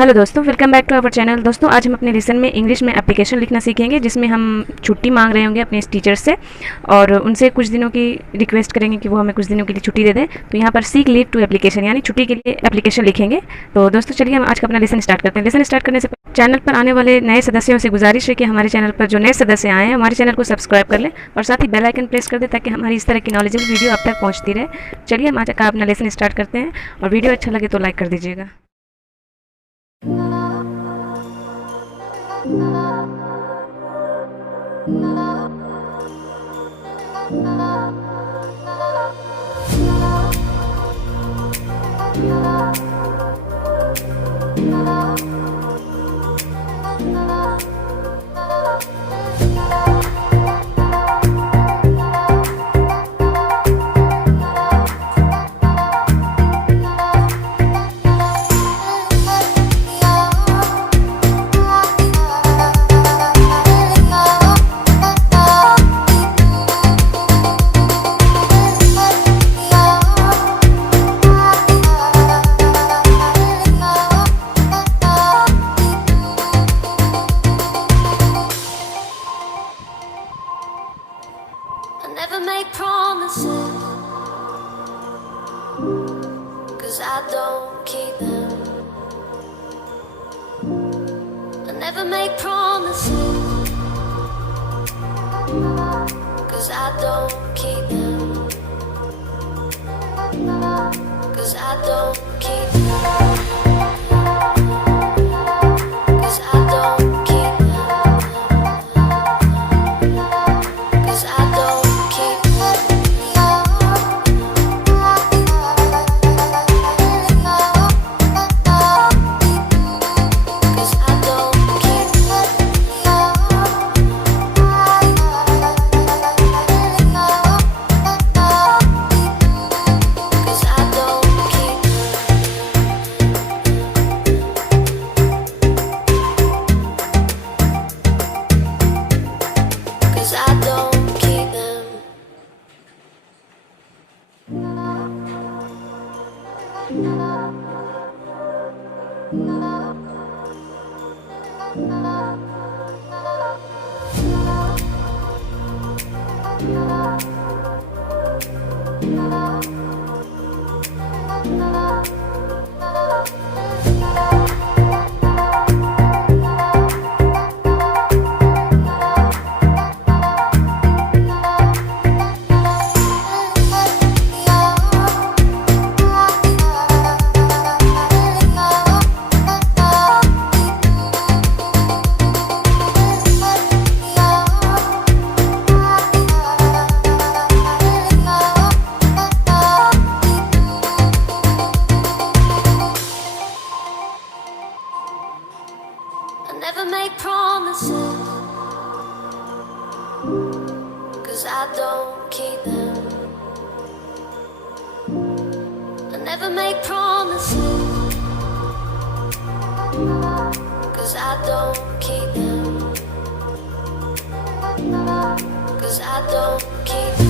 हेलो दोस्तों, welcome back to our channel. दोस्तों, आज हम अपने लेसन में इंग्लिश में एप्लीकेशन लिखना सीखेंगे, जिसमें हम छुट्टी मांग रहे होंगे अपने टीचर से और उनसे कुछ दिनों की रिक्वेस्ट करेंगे कि वो हमें कुछ दिनों के लिए छुट्टी दे दें। तो यहाँ पर सीक लीव टू एप्लीकेशन यानी छुट्टी के लिए एप्लीकेशन लिखेंगे। तो दोस्तों, चलिए हम आज का अपना लेसन स्टार्ट करते हैं। लेसन स्टार्ट करने से चैनल पर आने वाले नए सदस्यों से गुजारिश है कि हमारे चैनल पर जो नए सदस्य आए हैं हमारे चैनल को सब्सक्राइब कर लें और साथ ही बेल आइकन प्रेस कर दें ताकि हमारी इस तरह की नॉलेजेबल वीडियो आप तक पहुँचती रहे। चलिए हम आज का अपना लेसन स्टार्ट करते हैं और वीडियो अच्छा लगे तो लाइक कर दीजिएगा। Never make promises, 'cause I don't keep them. I never make promises, 'cause I don't keep them. 'Cause I don't keep them. 'Cause I don't keep them. 'Cause I don't keep them. 'Cause I don't keep them. 'Cause I don't keep them. 'Cause I don't keep them. I never make promises, 'cause I don't keep them. I never make promises, 'cause I don't keep them. 'Cause I don't keep them.